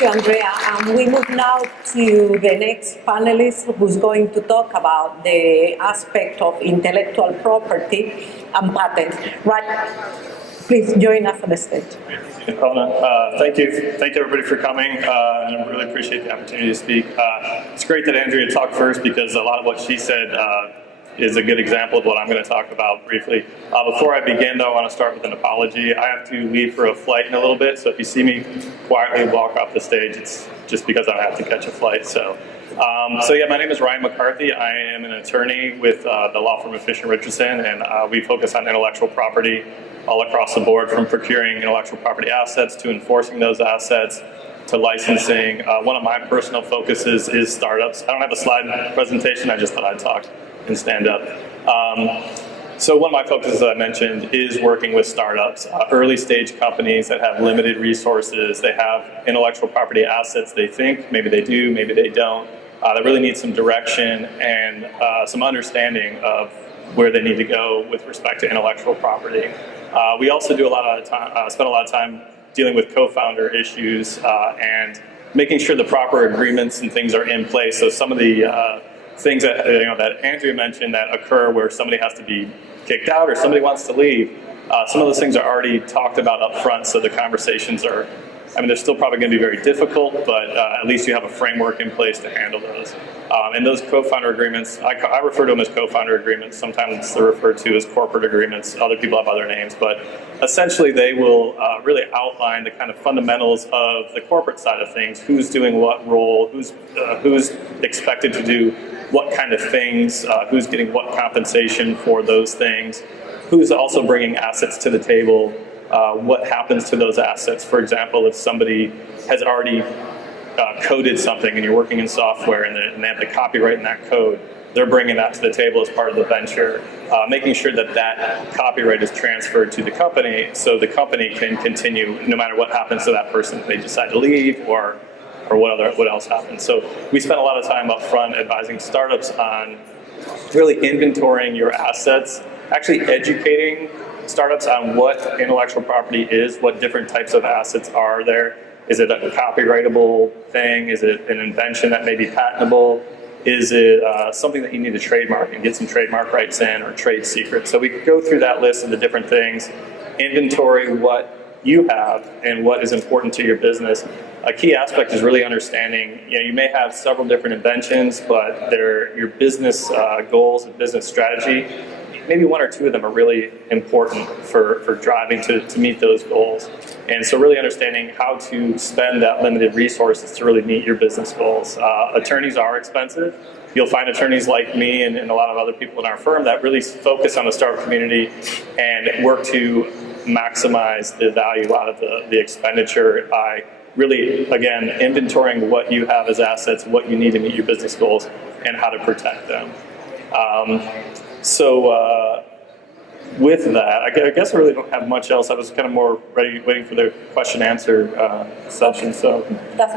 Thank you, Andrea. We move now to the next panelist who's going to talk about the aspect of intellectual property and patents. Right, please join us on the stage. Thank you. Thank you, everybody, for coming. And I really appreciate the opportunity to speak. It's great that Andrea talked first because a lot of what she said is a good example of what I'm going to talk about briefly. Before I begin, though, I want to start with an apology. I have to leave for a flight in a little bit, so if you see me quietly walk off the stage, it's just because I have to catch a flight. So yeah, my name is Ryan McCarthy. I am an attorney with the law firm of Fisher Richardson, and we focus on intellectual property all across the board, from procuring intellectual property assets to enforcing those assets to licensing. One of my personal focuses is startups. I don't have a slide presentation. I just thought I'd talk and stand up. So one of my focuses, as I mentioned, is working with startups, early stage companies that have limited resources. They have intellectual property assets they think, maybe they do, maybe they don't, that really need some direction and some understanding of where they need to go with respect to intellectual property. We also do spend a lot of time dealing with co-founder issues and making sure the proper agreements and things are in place. So some of the things that that Andrea mentioned that occur where somebody has to be kicked out or somebody wants to leave, some of those things are already talked about up front, so the conversations are, they're still probably going to be very difficult, but at least you have a framework in place to handle those. And those co-founder agreements, I refer to them as co-founder agreements. Sometimes they're referred to as corporate agreements. Other people have other names, but essentially they will really outline the kind of fundamentals of the corporate side of things. Who's doing what role? Who's expected to do what kind of things? Who's getting what compensation for those things? Who's also bringing assets to the table? What happens to those assets? For example, if somebody has already coded something and you're working in software and they have the copyright in that code, they're bringing that to the table as part of the venture, making sure that that copyright is transferred to the company so the company can continue no matter what happens to that person if they decide to leave or what else happens. So we spend a lot of time up front advising startups on really inventorying your assets, actually educating startups on what intellectual property is, what different types of assets are there. Is it a copyrightable thing? Is it an invention that may be patentable? Is it something that you need to trademark and get some trademark rights in, or trade secrets? So we go through that list of the different things, inventory what you have and what is important to your business. A key aspect is really understanding, you may have several different inventions, but your business goals and business strategy, maybe one or two of them are really important for driving to meet those goals. And so really understanding how to spend that limited resources to really meet your business goals. Attorneys are expensive. You'll find attorneys like me and a lot of other people in our firm that really focus on the startup community and work to maximize the value out of the expenditure by really, again, inventorying what you have as assets, what you need to meet your business goals, and how to protect them. With that, I guess I really don't have much else. I was kind of more waiting for the question-answer session. So that's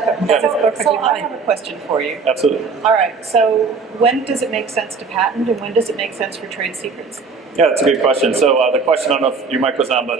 perfectly So I fine. have a question for you. Absolutely. All right. So when does it make sense to patent, and when does it make sense for trade secrets? Yeah, that's a good question. So the question, I don't know if your mic was on, but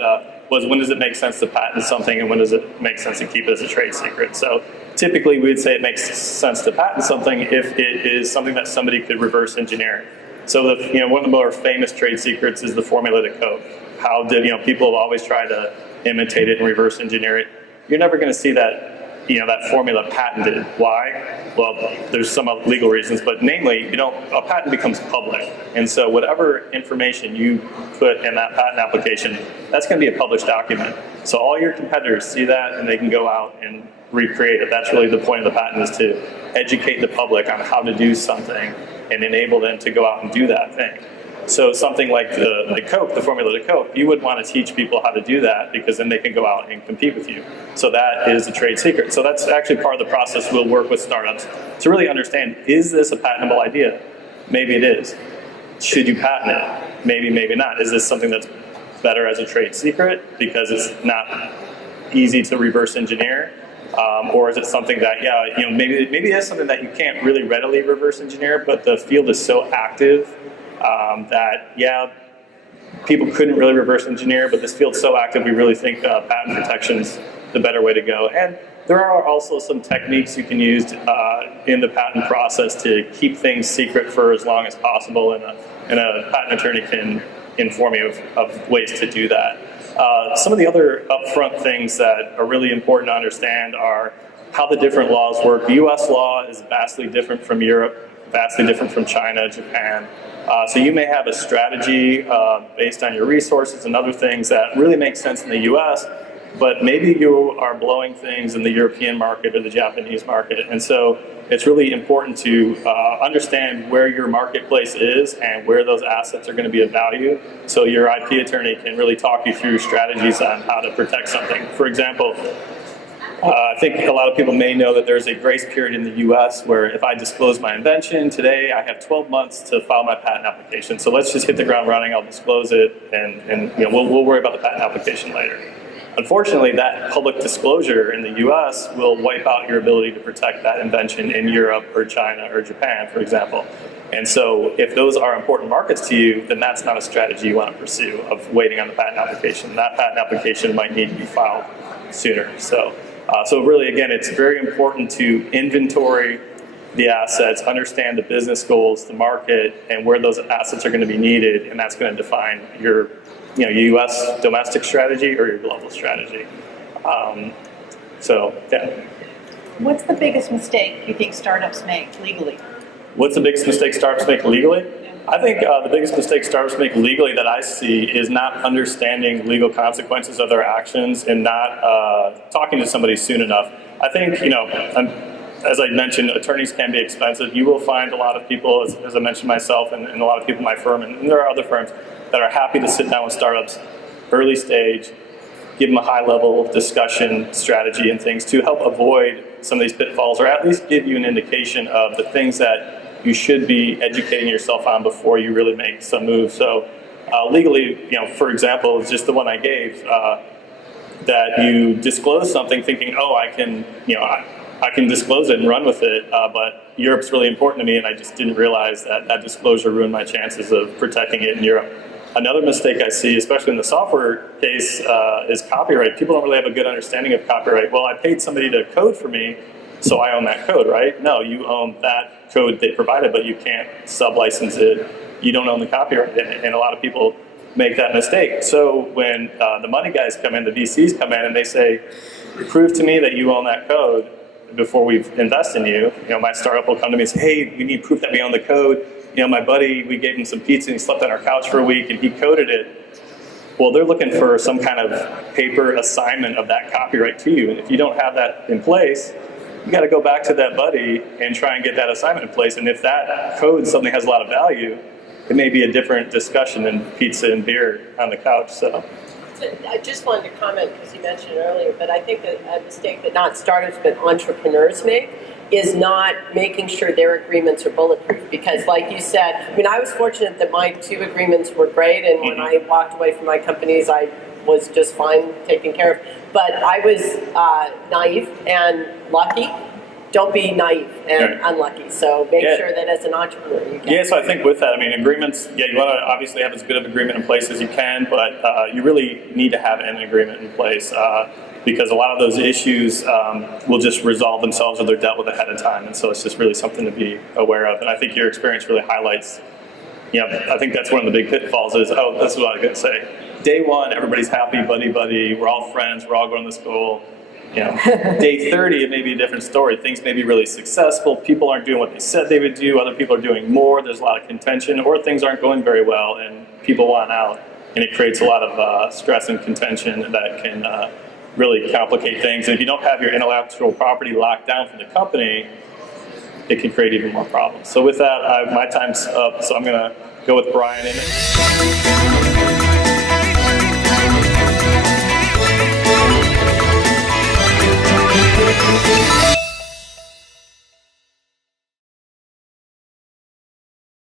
was when does it make sense to patent something, and when does it make sense to keep it as a trade secret? So typically we would say it makes sense to patent something if it is something that somebody could reverse engineer. So one of the more famous trade secrets is the formula to Coke. How did people have always tried to imitate it and reverse engineer it? You're never going to see that that formula patented. Why? Well, there's some legal reasons, but namely, a patent becomes public, and so whatever information you put in that patent application, that's going to be a published document. So all your competitors see that, and they can go out and recreate it. That's really the point of the patent, is to educate the public on how to do something and enable them to go out and do that thing. So something like the Coke, the formula to Coke, you would want to teach people how to do that, because then they can go out and compete with you. So that is a trade secret. So that's actually part of the process. We'll work with startups to really understand, is this a patentable idea? Maybe it is. Should you patent it? Maybe, maybe not. Is this something that's better as a trade secret because it's not easy to reverse engineer? Or is it something that, maybe it is something that you can't really readily reverse engineer, but the field is so active that, people couldn't really reverse engineer, but this field's so active, we really think patent protection's the better way to go. And There are also some techniques you can use in the patent process to keep things secret for as long as possible, and a patent attorney can inform you of ways to do that. Some of the other upfront things that are really important to understand are how the different laws work. The US law is vastly different from Europe, vastly different from China, Japan. So you may have a strategy based on your resources and other things that really make sense in the US, but maybe you are blowing things in the European market or the Japanese market. And so it's really important to understand where your marketplace is and where those assets are going to be of value. So your IP attorney can really talk you through strategies on how to protect something. For example, I think a lot of people may know that there's a grace period in the US where if I disclose my invention today, I have 12 months to file my patent application. So let's just hit the ground running, I'll disclose it, and we'll worry about the patent application later. Unfortunately, that public disclosure in the US will wipe out your ability to protect that invention in Europe or China or Japan, for example. And so if those are important markets to you, then that's not a strategy you want to pursue of waiting on the patent application. That patent application might need to be filed sooner. So really, again, it's very important to inventory the assets, understand the business goals, the market, and where those assets are going to be needed, and that's going to define your U.S. domestic strategy or your global strategy. Yeah. What's the biggest mistake you think startups make legally? What's the biggest mistake startups make legally? I think the biggest mistake startups make legally that I see is not understanding legal consequences of their actions and not talking to somebody soon enough. I think, as I mentioned, attorneys can be expensive. You will find a lot of people, as I mentioned myself, and a lot of people in my firm, and there are other firms, that are happy to sit down with startups early stage, give them a high level discussion strategy and things to help avoid some of these pitfalls, or at least give you an indication of the things that you should be educating yourself on before you really make some moves. So legally, for example, just the one I gave, that you disclose something thinking, oh, I can disclose it and run with it, but Europe's really important to me, and I just didn't realize that disclosure ruined my chances of protecting it in Europe. Another mistake I see, especially in the software case, is copyright. People don't really have a good understanding of copyright. Well, I paid somebody to code for me, so I own that code, right? No, you own that code they provided, but you can't sub-license it. You don't own the copyright in it, and a lot of people make that mistake. So when the money guys come in, the VCs come in, and they say, prove to me that you own that code before we invest in you. My startup will come to me and say, hey, we need proof that we own the code. My buddy, we gave him some pizza and he slept on our couch for a week and he coded it. Well, they're looking for some kind of paper assignment of that copyright to you. And if you don't have that in place, you got to go back to that buddy and try and get that assignment in place. And if that code suddenly has a lot of value, it may be a different discussion than pizza and beer on the couch. So I just wanted to comment because you mentioned it earlier, but I think that a mistake that not startups but entrepreneurs make is not making sure their agreements are bulletproof. Because like you said, I was fortunate that my 2 agreements were great, and when I walked away from my companies, I was just fine taken care of. But I was naive and lucky. Don't be naive and unlucky. So make sure that as an entrepreneur you get. So I think with that, agreements, you want to obviously have as good of agreement in place as you can, but you really need to have an agreement in place because a lot of those issues will just resolve themselves or they're dealt with ahead of time. And so it's just really something to be aware of. And I think your experience really highlights, I think that's one of the big pitfalls is, oh, this is what I was going to say. Day one, everybody's happy, buddy, we're all friends, we're all going to school. Day 30, it may be a different story. Things may be really successful. People aren't doing what they said they would do. Other people are doing more. There's a lot of contention, or things aren't going very well, and people want out. And it creates a lot of stress and contention that can really complicate things. And if you don't have your intellectual property locked down for the company, it can create even more problems. So with that, my time's up, so I'm going to go with Brian.